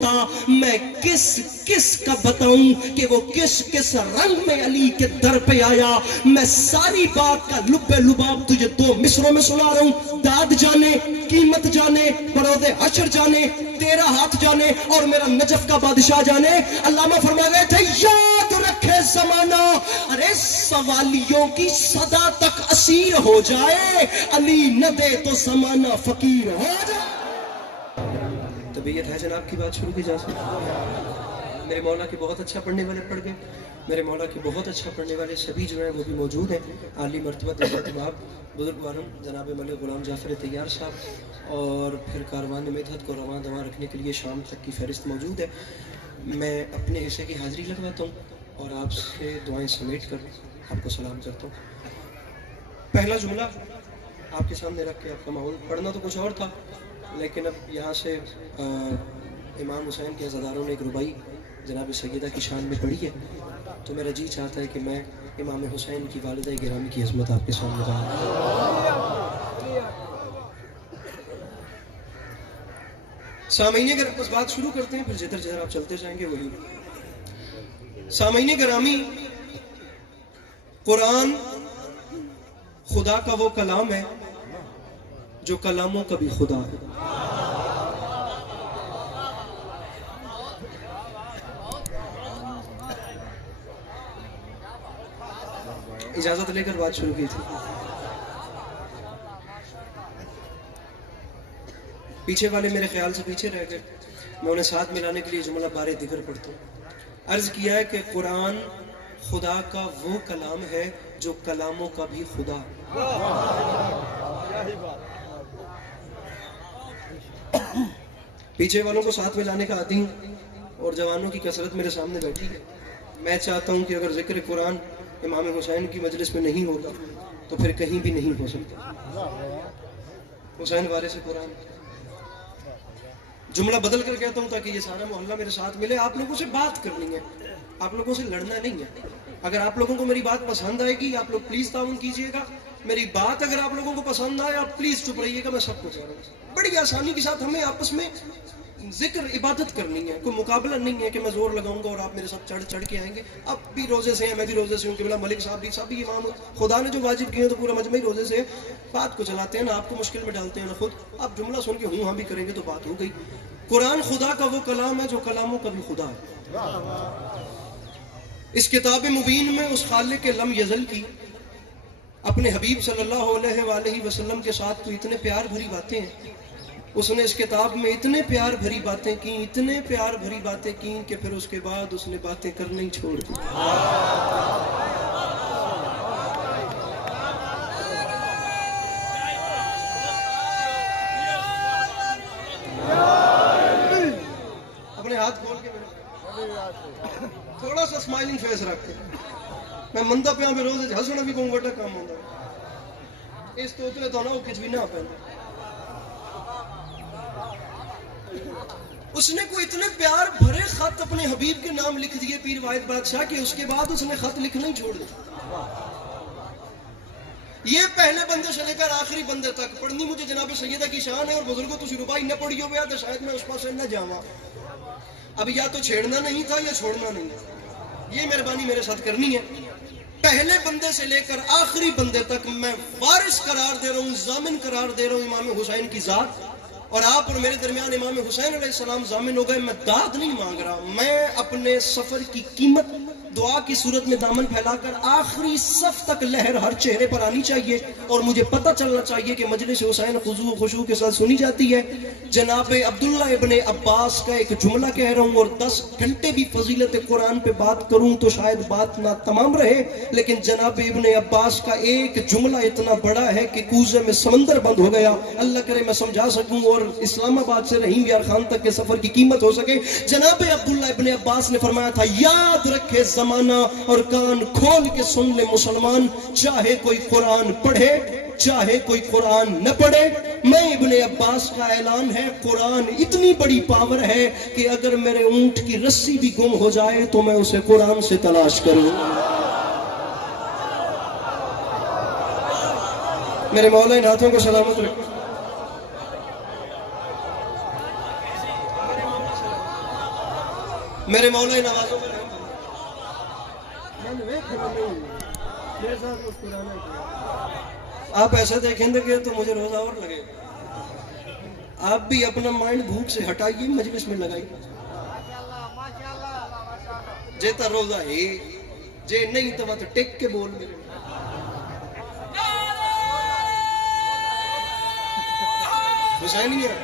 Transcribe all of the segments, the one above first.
میں کس کس کا بتاؤں کہ وہ کس کس رنگ میں علی کے در پہ آیا. میں ساری بات کا لب لباب تجھے 2 مصروں میں سنا رہا ہوں. داد جانے، قیمت جانے، برود حشر جانے، تیرا ہاتھ جانے اور میرا نجف کا بادشاہ جانے. علامہ فرما گئے تھے یاد رکھے زمانہ ارے سوالیوں کی صدا تک اسیر ہو جائے، علی نہ دے تو زمانہ فقیر ہو جائے. طبیعت ہے جناب کی بات شروع کی جا سکتی. میرے مولا کے بہت اچھا پڑھنے والے پڑھ گئے، میرے مولا کے بہت اچھا پڑھنے والے سبھی جو ہیں وہ بھی موجود ہیں. عالی مرتبہ اہتمام بزرگ وارم جناب ملک غلام جعفر طیار صاحب، اور پھر کاروان مدحت کو رواں دواں رکھنے کے لیے شام تک کی فہرست موجود ہے. میں اپنے حصے کی حاضری لگواتا ہوں اور آپ سے دعائیں سمیٹ کر آپ کو سلام کرتا ہوں. پہلا جملہ آپ کے سامنے رکھ کے آپ کا ماحول پڑھنا تو کچھ اور تھا، لیکن اب یہاں سے امام حسین کے عزاداروں نے ایک ربائی جناب سیدہ کی شان میں پڑھی ہے، تو میرا جی چاہتا ہے کہ میں امام حسین کی والدہ گرامی کی عظمت آپ کے سامنے بیان. سامعین اگر بس بات شروع کرتے ہیں پھر جدھر جدھر آپ چلتے جائیں گے وہی. سامعین گرامی، قرآن خدا کا وہ کلام ہے جو کلاموں کا بھی خدا ہے. اجازت لے کر بات شروع کی تھی. پیچھے والے میرے خیال سے پیچھے رہ گئے، میں انہیں ساتھ ملانے کے لیے جملہ بار دیگر پڑھتا ہوں. عرض کیا ہے کہ قرآن خدا کا وہ کلام ہے جو کلاموں کا بھی خدا ہے. پیچھے والوں کو ساتھ میں لانے کا عادی ہوں اور جوانوں کی کثرت میرے سامنے بیٹھی ہے. میں چاہتا ہوں کہ اگر ذکر قرآن امام حسین کی مجلس میں نہیں ہوگا تو پھر کہیں بھی نہیں ہو سکتا. حسین وارث قرآن. جملہ بدل کر کہتا ہوں تاکہ یہ سارا محلہ میرے ساتھ ملے. آپ لوگوں سے بات کرنی ہے، آپ لوگوں سے لڑنا نہیں ہے. اگر آپ لوگوں کو میری بات پسند آئے گی آپ لوگ پلیز تعاون کیجئے گا. میری بات اگر آپ لوگوں کو پسند آئے آپ پلیز چپ رہیے گا. میں سب کو چاہ رہا ہوں بڑی آسانی کے ساتھ ہمیں آپس میں ذکر عبادت کرنی ہے. کوئی مقابلہ نہیں ہے کہ میں زور لگاؤں گا اور آپ میرے ساتھ چڑھ چڑھ کے آئیں گے. آپ بھی روزے سے ہیں، میں بھی روزے سے ہوں، قبلہ ملک صاحب بھی، سب امام خدا نے جو واجب کیے ہیں تو پورا مجمع ہی روزے سے. بات کو چلاتے ہیں نا آپ کو مشکل میں ڈالتے ہیں نا خود. آپ جملہ سن کے ہوں ہاں بھی کریں گے تو بات ہو گئی. قرآن خدا کا وہ کلام ہے جو کلاموں کا بھی خدا ہے. اس کتاب مبین میں اس خالق لم یزل کی اپنے حبیب صلی اللہ علیہ وآلہ وسلم کے ساتھ تو اتنے پیار بھری باتیں ہیں. اس نے اس کتاب میں اتنے پیار بھری باتیں کی، اتنے پیار بھری باتیں کی کہ پھر اس کے بعد اس نے باتیں کرنا ہی چھوڑ دی. اپنے ہاتھ کھول کے تھوڑا سا اسمائلنگ فیس رکھ کے میں مندہ پیاں میں روزے ہسنا بھی کہوں وٹا کام ہوتا ہے. اس تو اتنے تو نہ ہو کچھ بھی نہ پہنتا. اس نے کوئی اتنے پیار بھرے خط اپنے حبیب کے نام لکھ دیے پیر واحد بادشاہ کے، اس کے بعد اس نے خط لکھنا ہی چھوڑ دیا. یہ پہلے بندے سے لے کر آخری بندے تک پڑھنی مجھے جناب سیدہ کی شان ہے. اور بزرگوں تو ربائی نہ پڑھی ہوئے تو شاید میں اس پاس سے نہ جاؤں. اب یا تو چھیڑنا نہیں تھا یا چھوڑنا نہیں تھا. یہ مہربانی میرے ساتھ کرنی ہے. پہلے بندے سے لے کر آخری بندے تک میں وارث قرار دے رہا ہوں، ضامن قرار دے رہا ہوں امام حسین کی ذات. اور آپ اور میرے درمیان امام حسین علیہ السلام ضامن ہو گئے. میں داد نہیں مانگ رہا، میں اپنے سفر کی قیمت دعا کی صورت میں دامن پھیلا کر آخری صف تک لہر ہر چہرے پر آنی چاہیے اور مجھے پتہ چلنا چاہیے کہ مجلس حسین خضوع و خشوع کے ساتھ سنی جاتی ہے. جناب عبداللہ ابن عباس کا ایک جملہ کہہ رہا ہوں اور 10 گھنٹے بھی فضیلت قرآن پہ بات کروں تو شاید بات نہ تمام رہے، لیکن جناب ابن عباس کا ایک جملہ اتنا بڑا ہے کہ کوزے میں سمندر بند ہو گیا. اللہ کرے میں سمجھا سکوں اور اسلام آباد سے رحیم یار خان تک کے سفر کی قیمت ہو سکے. جناب عبداللہ ابن عباس نے فرمایا تھا یاد رکھے زمانہ اور کان کھول کے سن لے مسلمان، چاہے کوئی قرآن پڑھے چاہے کوئی قرآن نہ پڑھے. میں ابن عباس کا اعلان ہے قرآن اتنی بڑی پاور ہے کہ اگر میرے اونٹ کی رسی بھی گم ہو جائے تو میں اسے قرآن سے تلاش کروں. میرے مولا ان ہاتھوں کو سلامت رکھو. میرے مولا نوازوں میں آپ ایسے دیکھیں گے تو مجھے روزہ اور لگے گا. آپ بھی اپنا مائنڈ بھوک سے ہٹائیے, مجلس میں لگائیے. جیتا روزہ ہے جے نہیں تو بات ٹیک کے بول میرے حسینی ہے.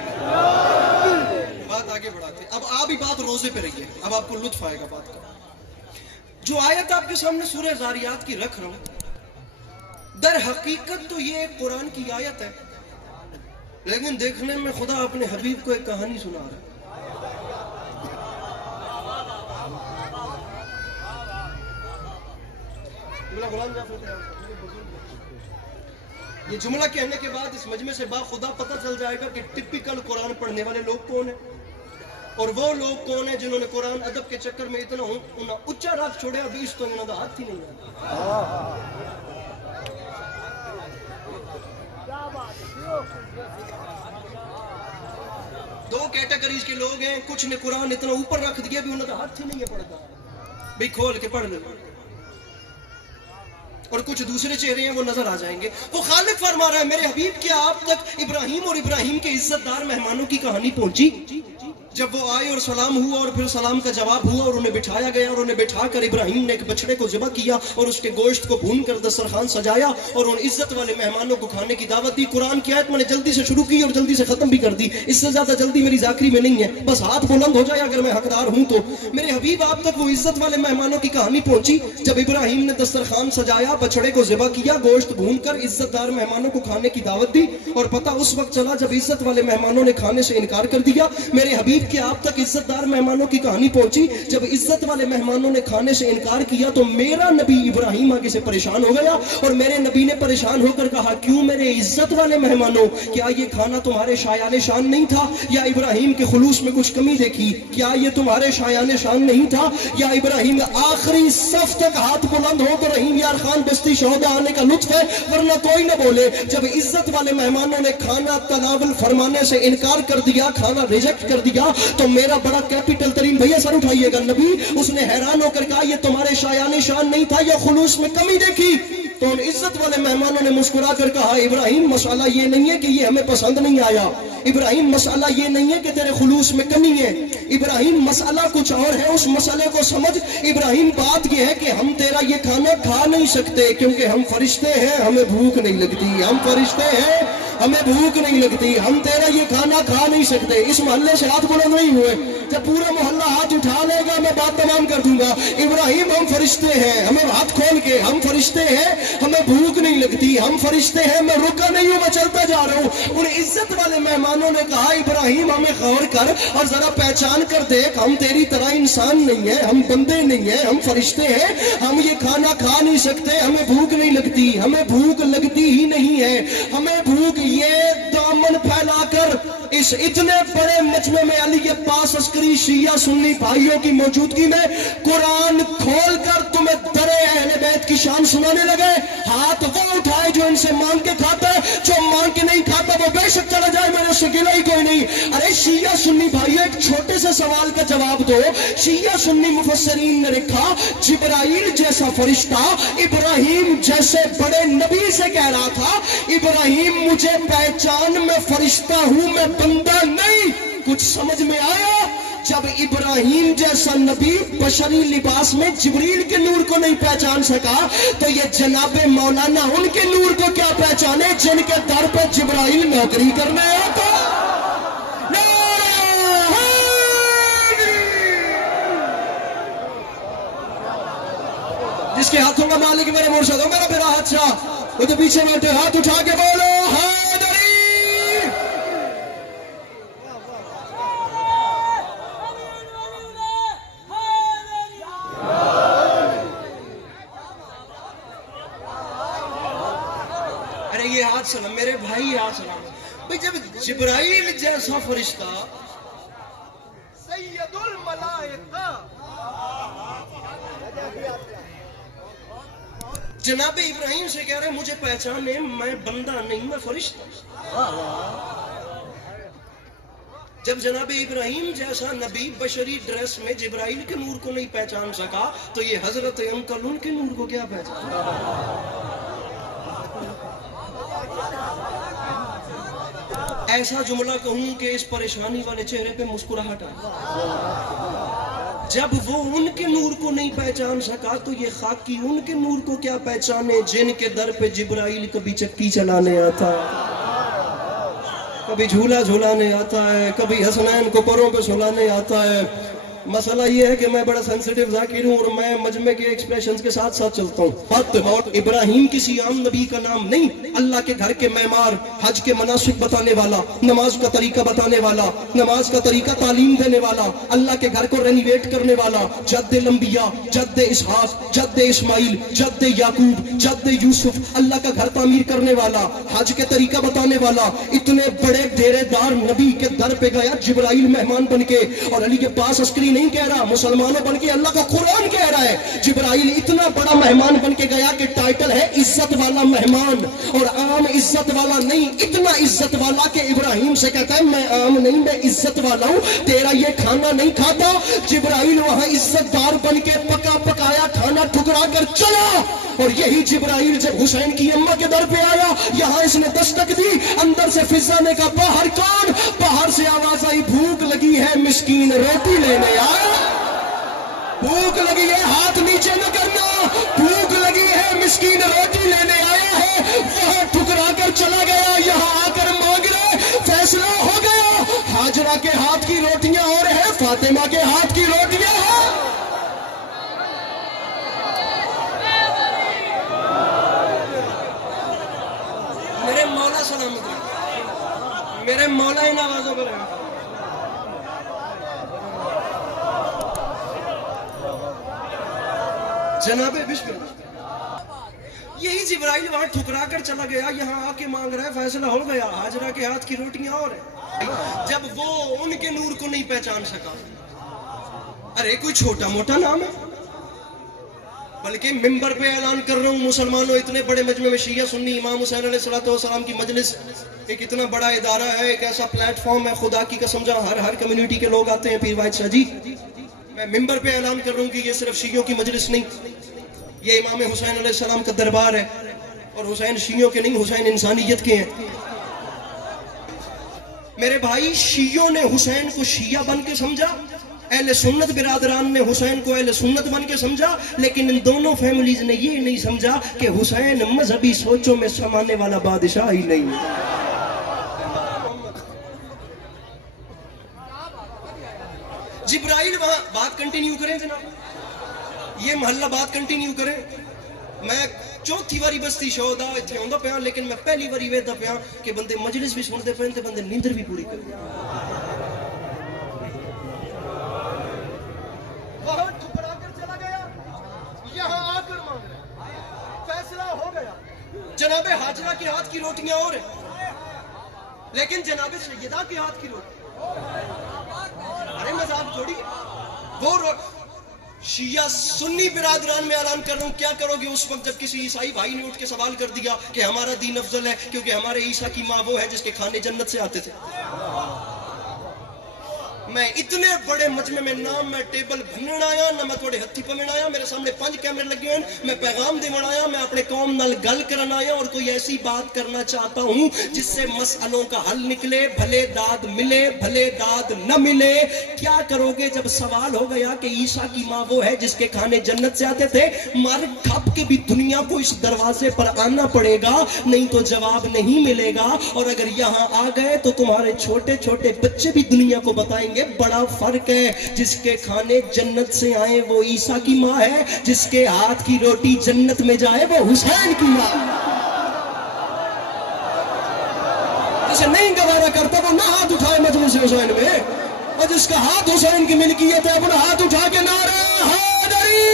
بات آگے بڑھاتے. اب آپ ہی بات روزے پہ رہیے, اب آپ کو لطف آئے گا بات کا. جو آیت آپ کے سامنے سورہ زاریات کی رکھ رہا ہوں, در حقیقت تو یہ ایک قرآن کی آیت ہے, لیکن دیکھنے میں خدا اپنے حبیب کو ایک کہانی سنا رہا ہے. یہ جملہ کہنے کے بعد اس مجمع سے باخدا پتہ چل جائے گا کہ ٹپیکل قرآن پڑھنے والے لوگ کون ہیں اور وہ لوگ کون ہیں جنہوں نے قرآن ادب کے چکر میں اتنا انہیں اچھا راگ چھوڑے, ابھی اس تو انہوں نے ہاتھ ہی نہیں آیا. دو کیٹیگریز کے لوگ ہیں, کچھ نے قرآن اتنا اوپر رکھ دیا بھی انہوں نے ہاتھ ہی نہیں ہے پڑھتا, بھئی کھول کے پڑھ لے. اور کچھ دوسرے چہرے ہیں وہ نظر آ جائیں گے. وہ خالق فرما رہا ہے میرے حبیب کیا آپ تک ابراہیم اور ابراہیم کے عزت دار مہمانوں کی کہانی پہنچی؟ جب وہ آئے اور سلام ہوا اور پھر سلام کا جواب ہوا اور انہیں بٹھایا گیا اور انہیں بٹھا کر ابراہیم نے ایک بچڑے کو ذبح کیا اور اس کے گوشت کو بھون کر دسترخوان سجایا اور ان عزت والے مہمانوں کو کھانے کی دعوت دی. قرآن کی آیت میں نے جلدی سے شروع کی اور جلدی سے ختم بھی کر دی, اس سے زیادہ جلدی میری ذاکری میں نہیں ہے, بس ہاتھ بلند ہو جائے اگر میں حقدار ہوں تو. میرے حبیب آپ تک وہ عزت والے مہمانوں کی کہانی پہنچی جب ابراہیم نے دسترخوان سجایا, بچڑے کو ذبح کیا, گوشت بھون کر عزت دار مہمانوں کو کھانے کی دعوت دی, اور پتہ اس وقت چلا جب عزت والے مہمانوں نے کھانے سے انکار کر دیا. میرے حبیب کے آپ تک عزت دار مہمانوں کی کہانی پہنچی جب عزت والے مہمانوں نے کھانے سے انکار کیا تو میرا نبی ابراہیم آگے سے پریشان ہو گیا اور میرے نبی نے پریشان ہو کر کہا کیوں میرے عزت والے مہمانوں, کیا یہ کھانا تمہارے شایان شان نہیں تھا؟ یا ابراہیم کے خلوص میں کچھ کمی دیکھی؟ کیا یہ تمہارے شایان شان نہیں تھا؟ یا ابراہیم آخری صف تک ہاتھ بلند ہو تو رحیم یار خان بستی شہدا آنے کا لطف ہے, ورنہ کوئی نہ بولے. جب عزت والے مہمانوں نے کھانا تناول فرمانے سے انکار کر دیا, کھانا ریجیکٹ کر دیا, تو میرا بڑا کیپٹل ترین بھیا سر اٹھائیے گا نبی, اس نے حیران ہو کر کہا یہ تمہارے شایان شان نہیں تھا یا خلوص میں کمی دیکھی؟ تو ان عزت والے مہمانوں نے مسکرا کر کہا ابراہیم مسئلہ یہ نہیں ہے کہ یہ ہمیں پسند نہیں آیا, ابراہیم مسئلہ یہ نہیں ہے کہ تیرے خلوص میں کمی ہے, ابراہیم مسئلہ کچھ اور ہے, اس مسئلے کو سمجھ. ابراہیم بات یہ ہے کہ ہم تیرا یہ کھانا کھا نہیں سکتے کیونکہ ہم فرشتے ہیں, ہمیں بھوک نہیں لگتی, ہم فرشتے ہیں ہمیں بھوک نہیں لگتی, ہم تیرا یہ کھانا کھا نہیں سکتے. اس محلے سے ہاتھ بلند نہیں ہوئے, جب پورا محلہ ہاتھ اٹھا لے گا میں بات تمام کر دوں گا. ابراہیم ہم فرشتے ہیں, ہمیں ہاتھ کھول کے, ہم فرشتے ہیں ہمیں بھوک نہیں لگتی, ہم فرشتے ہیں میں رکا نہیں ہوں, میں چلتا جا رہا ہوں. ان عزت والے مہمانوں نے کہا ابراہیم ہمیں غور کر اور ذرا پہچان کر دیکھ, ہم تیری طرح انسان نہیں ہیں, ہم بندے نہیں ہیں, ہم فرشتے ہیں, ہم یہ کھانا کھا نہیں سکتے, ہمیں بھوک نہیں لگتی, ہمیں بھوک لگتی ہی نہیں ہے, ہمیں بھوک. یہ دامن پھیلا کر اس اتنے بڑے مجمع میں علی پاس عسکری شیعہ سنی بھائیوں کی موجودگی میں قرآن کھول کر تمہیں درے اہل بیت کی شان سنانے لگے. ہاتھ وہ اٹھائے جو ان سے مانگ کے کھاتا ہے, جو مانگ کے نہیں کھاتا وہ بے شک چلا جائے, میرے سے گلا ہی کوئی نہیں. ارے شیعہ سنی بھائیوں ایک چھوٹے سے سوال کا جواب دو. شیعہ سنی مفسرین نے لکھا جبرائیل جیسا فرشتہ ابراہیم جیسے بڑے نبی سے کہہ رہا تھا ابراہیم مجھے پہچان, میں فرشتہ ہوں, میں بندہ نہیں. کچھ سمجھ میں آیا؟ جب ابراہیم جیسا نبی بشری لباس میں جبریل کے نور کو نہیں پہچان سکا تو یہ جناب مولانا ان کے نور کو کیا پہچانے جن کے در پہ جبرائیل نوکری کرنے آتا. جس کے ہاتھوں کا مالک میرے مرشد ہو, میرا میرا ہاتھ شاہ, وہ جو پیچھے بیٹھے ہاتھ اٹھا کے بولو حیدری. ارے یہ ہاتھ سلام میرے بھائی, ہاتھ سلام. بھئی جب جبرائیل جیسا فرشتہ سید الملائکہ جناب ابراہیم سے کہہ رہے مجھے پہچانے, میں بندہ نہیں, میں فرشتہ. جب جناب ابراہیم جیسا نبی بشری ڈریس میں جبرائیل کے نور کو نہیں پہچان سکا تو یہ حضرت انکل ان کے نور کو کیا پہچانا؟ ایسا جملہ کہوں کہ اس پریشانی والے چہرے پہ مسکراہٹ آئے. جب وہ ان کے نور کو نہیں پہچان سکا تو یہ خاکی ان کے نور کو کیا پہچانے جن کے در پہ جبرائیل کبھی چکی چلانے آتا ہے، کبھی جھولا جھولانے آتا ہے، کبھی حسنین کو پروں پہ سلانے آتا ہے. مسئلہ یہ ہے کہ میں بڑا سینسیٹیو ذاکر ہوں اور میں مجمع کے ایکسپریشنز کے ساتھ ساتھ چلتا ہوں. بات ابراہیم کسی عام نبی کا نام نہیں، اللہ کے گھر کے معمار، حج کے مناسک بتانے والا، نماز کا طریقہ بتانے والا، نماز کا طریقہ تعلیم دینے والا، اللہ کے گھر کو رینیویٹ کرنے والا، جد الانبیاء، جد اسحاق، جد اسماعیل، جد یعقوب، جد یوسف، اللہ کا گھر تعمیر کرنے والا، حج کے طریقہ بتانے والا، اتنے بڑے ڈیرے دار نبی کے در پہ گیا جبرائیل مہمان بن کے. اور علی کے پاس عسکری نہیں کہہ رہا، مسلمانوں بن کے اللہ کا قرآن کہہ رہا ہے جبرائیل اتنا بڑا مہمان بن کے گیا کہ ٹائٹل ہے عزت والا مہمان، اور عام عزت والا نہیں، اتنا عزت والا کہ ابراہیم سے کہتا ہے میں عام نہیں، میں عزت والا ہوں، تیرا یہ کھانا نہیں کھاتا. جبرائیل وہاں عزت دار بن کے پکا پکایا کھانا ٹھکرا کر چلا. اور یہی جبرائیل جب حسین کی اماں کے در پہ آیا، یہاں اس نے دستک دی، اندر سے فضا نے کہا باہر کون؟ باہر سے آواز آئی بھوک لگی ہے مسکین روٹی لینے آیا. بھوک لگی ہے ہاتھ نیچے نہ کرنا، بھوک لگی ہے مسکین روٹی لینے آیا ہے. وہاں ٹھکرا کر چلا گیا، یہاں آ کر مانگ رہے، فیصلہ ہو گیا. ہاجرہ کے ہاتھ کی روٹیاں اور ہیں، فاطمہ کے ہاتھ کی روٹیاں ہیں. میرے مولا سلامت رہے، میرے مولا ان آوازوں پر رہے. جناب بشر یہی جبرائیل وہاں ٹھکرا کر چلا گیا، یہاں آ کے مانگ رہا ہے، فیصلہ ہو گیا. ہاجرہ کے ہاتھ کی روٹیاں اور ہیں. جب وہ ان کے نور کو نہیں پہچان سکا، ارے کوئی چھوٹا موٹا نام ہے، بلکہ ممبر پہ اعلان کر رہا ہوں مسلمانوں، اتنے بڑے مجمع میں شیعہ سنی امام حسین علیہ السلام کی مجلس ایک اتنا بڑا ادارہ ہے، ایک ایسا پلیٹ فارم ہے، خدا کی قسم جہاں ہر کمیونٹی کے لوگ آتے ہیں. پیر واحد شاہ جی، میں ممبر پہ اعلان کر رہا ہوں کہ یہ صرف شیعوں کی مجلس نہیں، یہ امام حسین علیہ السلام کا دربار ہے. اور حسین شیعوں کے نہیں، حسین انسانیت کے ہیں. میرے بھائی، شیعوں نے حسین کو شیعہ بن کے سمجھا، اہل سنت برادران نے حسین کو اہل سنت بن کے سمجھا، لیکن ان دونوں فیملیز نے یہ نہیں سمجھا کہ حسین مذہبی سوچوں میں سمانے والا بادشاہ ہی نہیں ہے. جبرائیل وہاں بات کنٹینیو کریں جناب، یہ محلہ بات کنٹینیو کریں. میں چوتھی واری بستی شہدا اتنے ہوندا پیا، لیکن میں پہلی واری ویدا پیا کہ بندے مجلس بھی سنتے پے تے بندے نیندر بھی پوری کریں. وہاں ٹھکرا کر چلا گیا، یہاں آ کر مانگ رہا، فیصلہ ہو گیا. جناب حاجرہ کے ہاتھ کی روٹیاں اور ہیں، لیکن جناب سیدہ کے ہاتھ کی روٹیاں، ارے مذاق چھوڑی. وہ شیعہ سنی برادران میں اعلان کر رہا ہوں، کیا کرو گے اس وقت جب کسی عیسائی بھائی نے اٹھ کے سوال کر دیا کہ ہمارا دین افضل ہے کیونکہ ہمارے عیسیٰ کی ماں وہ ہے جس کے کھانے جنت سے آتے تھے. میں اتنے بڑے مجمع میں نہ میں ٹیبل بھنن آیا، نہ میں تھوڑے ہتھی پمن آیا، میرے سامنے 5 کیمرے لگے ہیں، میں پیغام دیون آیا، میں اپنے قوم نال گل کرن آیا اور کوئی ایسی بات کرنا چاہتا ہوں جس سے مسئلوں کا حل نکلے، بھلے داد ملے بھلے داد نہ ملے. کیا کرو گے جب سوال ہو گیا کہ عیسیٰ کی ماں وہ ہے جس کے کھانے جنت سے آتے تھے؟ مر کھپ کے بھی دنیا کو اس دروازے پر آنا پڑے گا، نہیں تو جواب نہیں ملے گا. اور اگر یہاں آ گئے تو تمہارے چھوٹے چھوٹے بچے بھی دنیا کو بتائیں گے بڑا فرق ہے، جس کے کھانے جنت سے آئے وہ عیسیٰ کی ماں ہے، جس کے ہاتھ کی روٹی جنت میں جائے وہ حسین کی ماں. جسے نہیں گوارا کرتا وہ نہ ہاتھ اٹھائے مجلس حسین میں، اور جس کا ہاتھ حسین کی ملکیت ہے اپنا ہاتھ اٹھا کے نعرہ حیدری.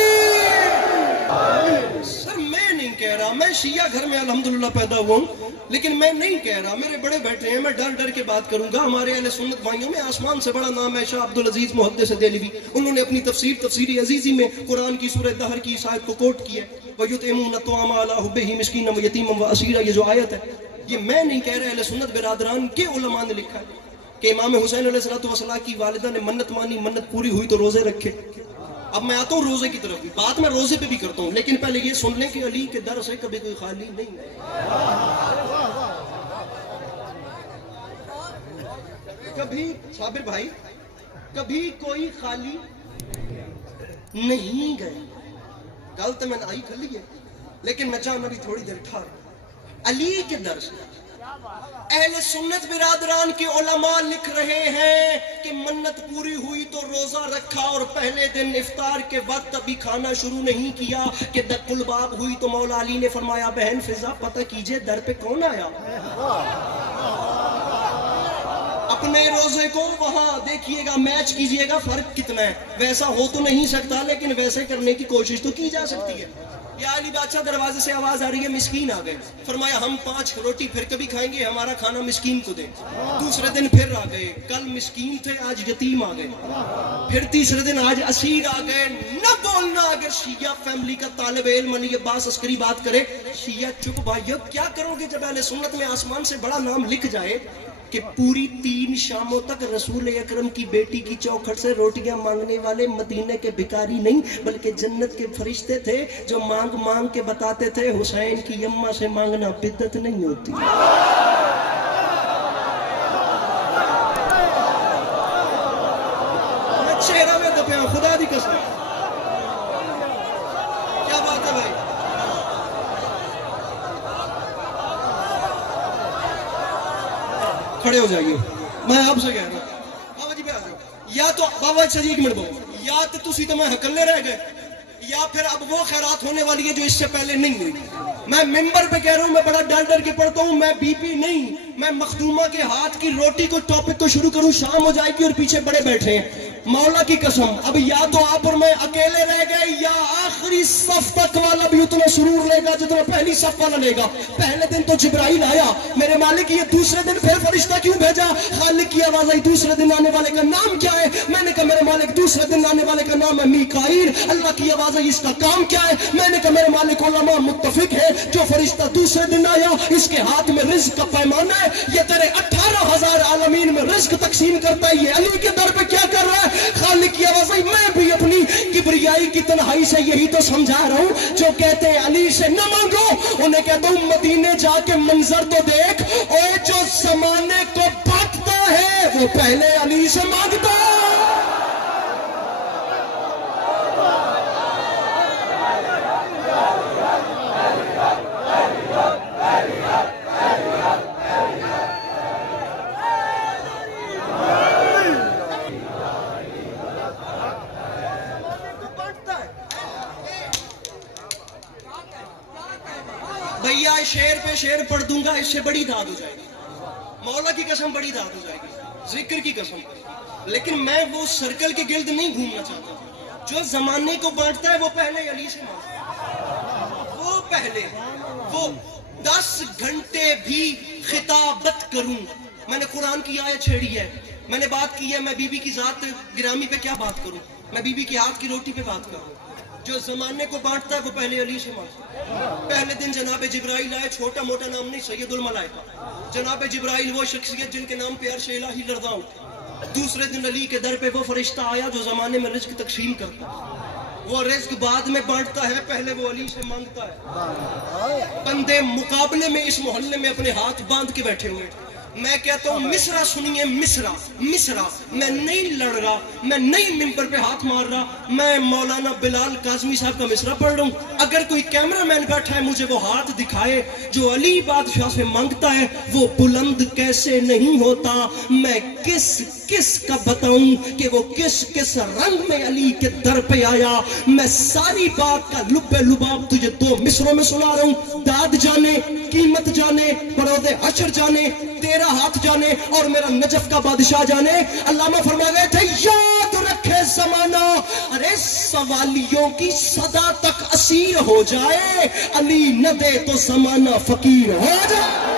سر میں نہیں کہہ رہا، میں شیعہ گھر میں الحمدللہ پیدا ہوا ہوں، لیکن میں نہیں کہہ رہا، میرے بڑے بیٹے ہیں، میں ڈر ڈر کے بات کروں گا. ہمارے اہل سنت بھائیوں میں آسمان سے بڑا نام ہے شاہ عبدالعزیز محدث دہلوی. انہوں نے اپنی تفسیر عزیزی میں قرآن کی سورہ دہر کی اس آیت کو کوٹ کیا ہے، وَيُطْعِمُونَ الطَّعَامَ عَلَىٰ حُبِّهِ مِسْكِينًا وَيَتِيمًا وَأَسِيرًا. یہ جو آیت ہے یہ میں نہیں کہہ رہا، اہل سنت برادران کے علماء نے لکھا ہے کہ امام حسین علیہ السلام کی والدہ نے منت مانی, منت پوری ہوئی تو روزے رکھے. اب میں آتا ہوں روزے کی طرف بھی, بات میں روزے پہ بھی کرتا ہوں, لیکن پہلے یہ سن لیں کہ علی کے در سے کبھی کوئی خالی نہیں ہے. کبھی صابر بھائی کبھی کوئی خالی نہیں گئے. گل تو میں نے آئی کھلی ہے, لیکن میں چاہوں بھی تھوڑی دیر ٹھہر. علی کے در سے اہل سنت برادران کے علماء لکھ رہے ہیں کہ منت پوری ہوئی تو روزہ رکھا اور پہلے دن افطار کے وقت ابھی کھانا شروع نہیں کیا کہ دق الباب ہوئی تو مولا علی نے فرمایا بہن فضا پتہ کیجئے در پہ کون آیا. اپنے روزے کو وہاں دیکھیے گا, میچ کیجئے گا, فرق کتنا ہے. ویسا ہو تو نہیں سکتا لیکن ویسے کرنے کی کوشش تو کی جا سکتی ہے. یا علی بادشاہ دروازے سے آواز آ رہی ہے مسکین آ گئے. فرمایا ہم 5 روٹی پھر کبھی کھائیں گے, ہمارا کھانا مسکین کو دیں. دوسرے دن پھر آ گئے, کل مسکین تھے آج یتیم آ گئے. پھر تیسرے دن آج اسیر آ گئے. نہ بولنا اگر شیعہ فیملی کا طالب علم یہ باس عسکری بات کرے. شیعہ چپ بھائیو, کیا کرو گے جب اہل سنت میں آسمان سے بڑا نام لکھ جائے کہ پوری 3 شاموں تک رسول اکرم کی بیٹی کی چوکھٹ سے روٹیاں مانگنے والے مدینے کے بھکاری نہیں بلکہ جنت کے فرشتے تھے جو مانگ مانگ کے بتاتے تھے حسین کی اماں سے مانگنا بدعت نہیں ہوتی. میں چہرہ میں دبیا خدا دی قسم. کیا بات ہے بھائی, کھڑے ہو جائیے. میں آپ سے کہہ رہا ہوں بابا جی پہ آ جاؤ. یا تو بابا اچھا جی ایک منٹ بابا, یا تو تسی تو میں ہکلے رہ گئے یا پھر اب وہ خیرات ہونے والی ہے جو اس سے پہلے نہیں ہوئی. میں ممبر پہ کہہ رہا ہوں, میں بڑا ڈر ڈر کے پڑھتا ہوں, میں بی پی نہیں, میں مخدومہ کے ہاتھ کی روٹی کو ٹاپک کو شروع کروں شام ہو جائے گی اور پیچھے بڑے بیٹھے ہیں. مولا کی قسم اب یا تو آپ اور میں اکیلے رہ گئے یا آخری صف تک والا بھی اتنا سرور لے گا جتنا پہلی صف والا لے گا. پہلے دن تو جبرائیل آیا, میرے مالک یہ دوسرے دن پھر فرشتہ کیوں بھیجا؟ خالق کی آواز آئی دوسرے دن آنے والے کا نام کیا ہے؟ میں نے کہا میرے مالک دوسرے دن آنے والے کا نام ہے میکائیل. اللہ کی آواز آئی اس کا کام کیا ہے؟ میں نے کہا میرے مالک علماء متفق ہے جو فرشتہ دوسرے دن آیا اس کے ہاتھ میں رزق کا پیمانہ ہے, یہ تیرے 18,000 عالمین میں رزق تقسیم کرتا ہے. یہ علی کے در پہ کیا کر رہا ہے؟ خالق کی آواز آئی میں بھی اپنی کبریائی کی تنہائی سے یہی تو سمجھا رہا ہوں. جو کہتے ہیں علی سے نہ مانگو انہیں کہتا ہوں مدینے جا کے منظر تو دیکھ, اور جو زمانے کو بانٹتا ہے وہ پہلے علی سے مانگتا ہے. بھیا شیر پہ شیر پڑھ دوں گا, اس سے بڑی داد ہو جائے گی. مولا کی قسم بڑی داد ہو جائے گی, ذکر کی قسم. لیکن میں وہ سرکل کے گرد نہیں گھومنا چاہتا. جو زمانے کو بانٹتا ہے وہ پہلے علی سے مانگتا. وہ پہلے وہ 10 گھنٹے بھی خطابت کروں. میں نے قرآن کی آیت چھیڑی ہے, میں نے بات کی ہے, میں بی بی کی ذات گرامی پہ کیا بات کروں, میں بی بی کے ہاتھ کی روٹی پہ بات کروں. جو زمانے کو بانٹتا ہے وہ پہلے علی سے مانگتا. پہلے دن جناب جبرائیل آئے, چھوٹا موٹا نام نہیں, سید الملائکہ. جناب جبرائیل وہ شخصیت جن کے نام پہ عرش الہی لرزاں اٹھا. دوسرے دن علی کے در پہ وہ فرشتہ آیا جو زمانے میں رزق تقسیم کرتا ہے. وہ رزق بعد میں بانٹتا ہے, پہلے وہ علی سے مانگتا ہے. بندے مقابلے میں اس محلے میں اپنے ہاتھ باندھ کے بیٹھے ہوئے. میں کہتا ہوں مصرع سنیے, مصرع. میں نہیں لڑ رہا, میں نہیں ممبر پہ ہاتھ مار رہا, میں مولانا بلال کاظمی صاحب کا مصرع پڑھ رہا ہوں. اگر کوئی کیمرہ مین بیٹھا ہے مجھے وہ ہاتھ دکھائے جو علی بادشاہ سے مانگتا ہے وہ بلند کیسے نہیں ہوتا. میں کس کا بتاؤں کہ وہ کس رنگ میں علی کے در پہ آیا. میں ساری بات کا لب لباب تجھے 2 مصروں میں سنا رہا ہوں. داد جانے, قیمت جانے, برود حشر جانے, تیرا ہاتھ جانے اور میرا نجف کا بادشاہ جانے. علامہ فرما گئے تھے یاد رکھے زمانہ ارے سوالیوں کی صدا تک اسیر ہو جائے, علی نہ دے تو زمانہ فقیر ہو جائے.